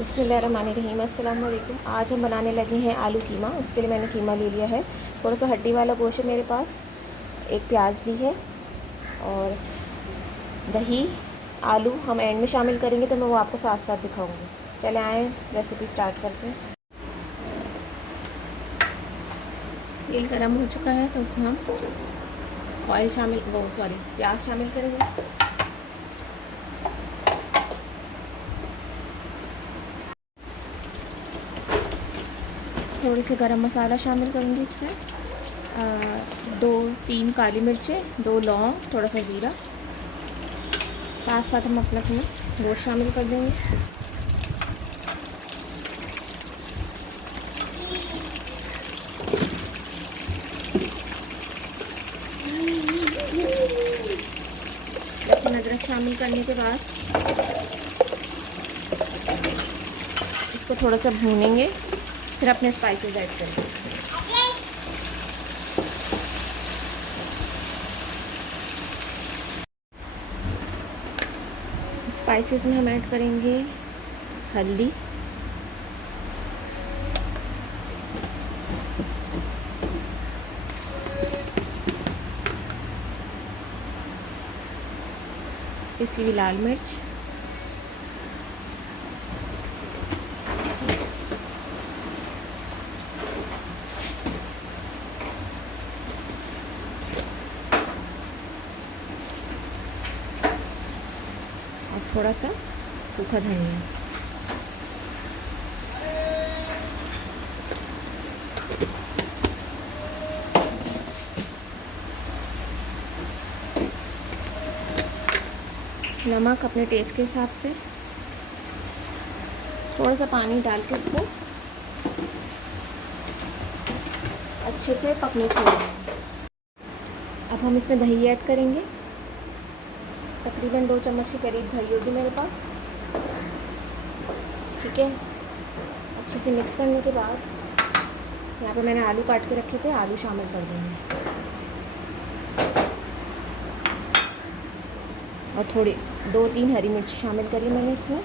बिस्मिल्लाहिर्रहमानिर्रहीम। अस्सलाम वालेकुम। आज हम बनाने लगे हैं आलू कीमा। उसके लिए मैंने कीमा ले लिया है, थोड़ा सा हड्डी वाला गोश्त है मेरे पास, एक प्याज ली है और दही। आलू हम एंड में शामिल करेंगे तो मैं वो आपको साथ साथ दिखाऊंगी। चले आए रेसिपी स्टार्ट करते हैं। तेल गरम हो चुका है तो उसमें हम प्याज शामिल करेंगे। थोड़ी सी गरम मसाला शामिल करूँगी इसमें, 2-3 काली मिर्चें, 2 लौंग, थोड़ा सा ज़ीरा। साथ साथ हम अपना इसमें गोश्त शामिल कर देंगे। लहसुन अदरक शामिल करने के बाद इसको थोड़ा सा भूनेंगे, फिर अपने स्पाइसेस ऐड करेंगे। स्पाइसेस में हम ऐड करेंगे हल्दी, पिसी हुई लाल मिर्च, और थोड़ा सा सूखा धनिया। नमक अपने टेस्ट के हिसाब से, थोड़ा सा पानी डाल के इसको अच्छे से पकने छोड़ेंगे। अब हम इसमें दही ऐड करेंगे। तकरीबन 2 चम्मच के करीब दही होगी मेरे पास। ठीक है, अच्छे से मिक्स करने के बाद यहाँ पे मैंने आलू काट के रखे थे, आलू शामिल कर देंगे और थोड़ी 2-3 हरी मिर्च शामिल करी मैंने इसमें।